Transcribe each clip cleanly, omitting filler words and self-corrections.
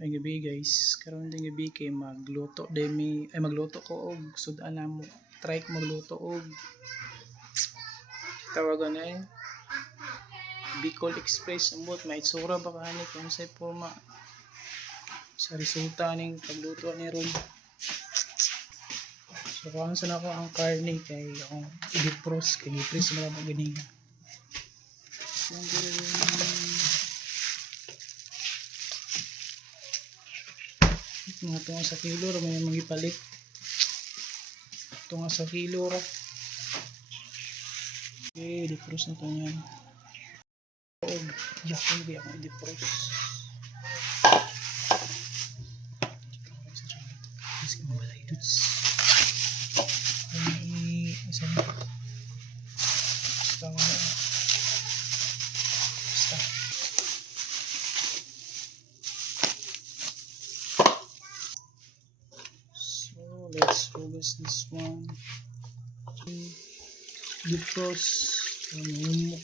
May gabi guys, karon ding gabi kay magluto demi ay magluto ko og sudan namo. Try ko magluto og tawagan ay Bicol Express ambot may itsura ba kani kung sa forma sa resulta ning pagluto ni ron. So kung saan ako ang karne kay akong i-defrost kay i-freeze mo lang ganina. Mga tunga sa kilo ra may magipalit. Tunga sa kilo ra. Okay, defrost na to yan. Yakin di ako i-defrost. Kasi mabalay dudes. Ay, isa na. Basta mo na. Basta. So, let's focus this one. Defrost. Humuk.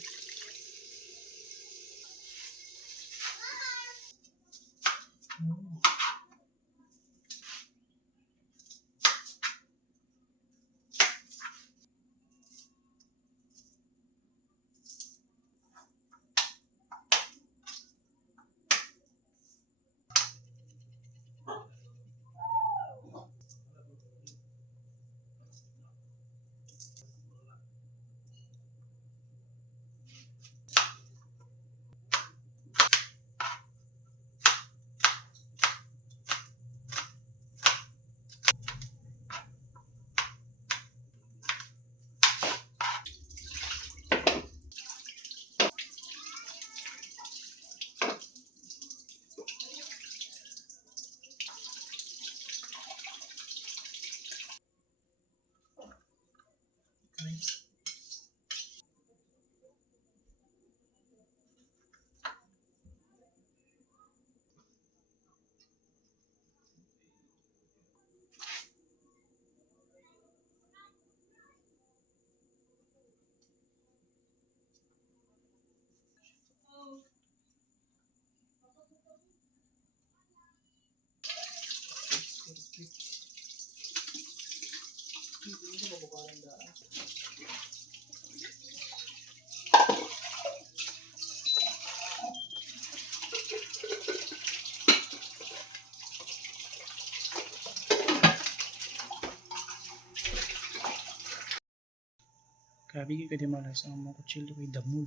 Kabigi ka di malas ang mga kutsilyo kay damol.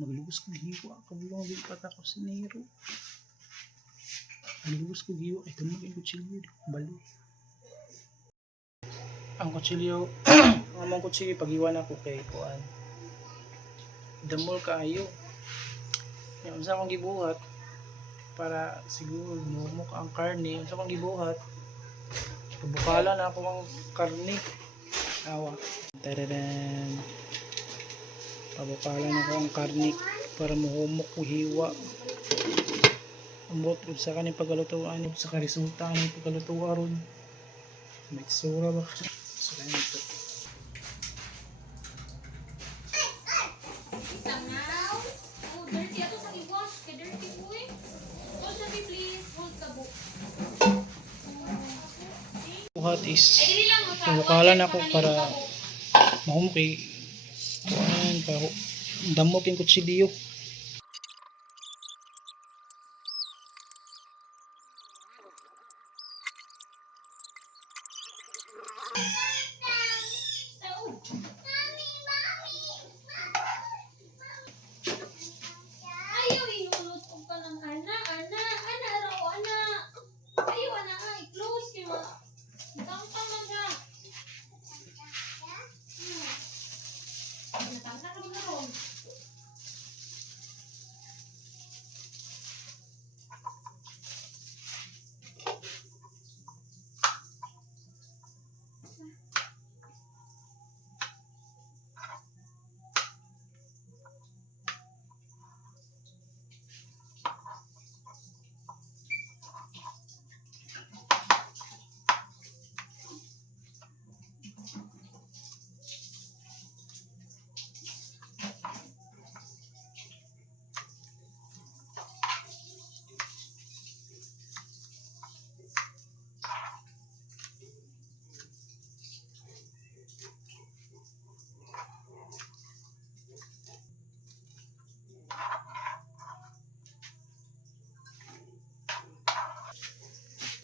Maglubos ko giwa kabulong di patako si Nero. Maglubos ko giwa ay damol ang kutsilyo di ko balo. Ang kutsilyo ang mga kutsilyo pag-iwan ako kay kuan. Damol kaayo. Yung sa akong gibuhat para siguro numok ang karne, sa akong gibuhat. Pabukala na ako ang karne. Awa. Tararan. Pabukala na ko ang karne para muhumok ko hiwa. Ambot sa kaning pagkalutuan, sa resulta ng pagkalutuan ron. May tsura ba? So kaya ito. Buhat is pabukala na ko para mahumok kay kuan pa damok yung kutsilyo.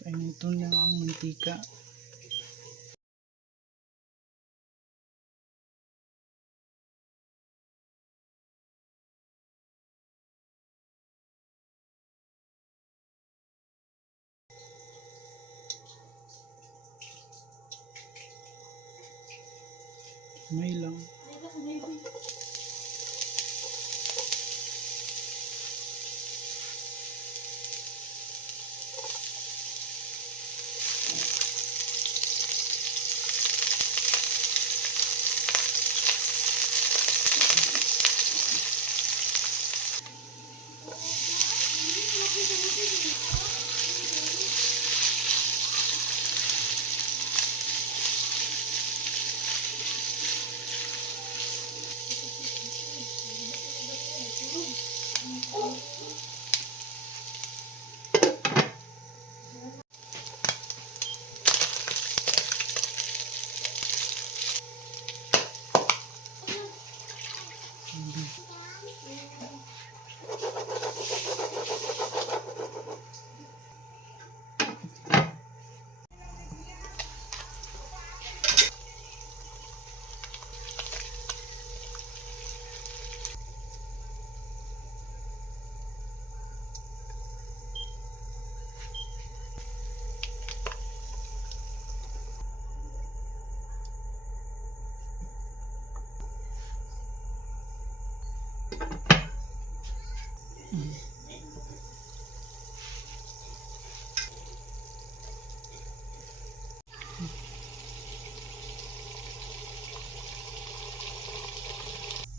Painiton lang ang mantika. May lang.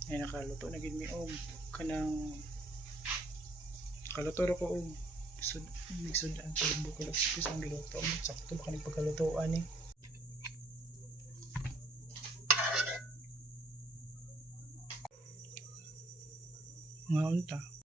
Ay nakaluto na gid mi og kanang kaluto ra ko og migsud ang tulbo ko lang ang giluto sakto ba kaning pagkalutoan ni nga unta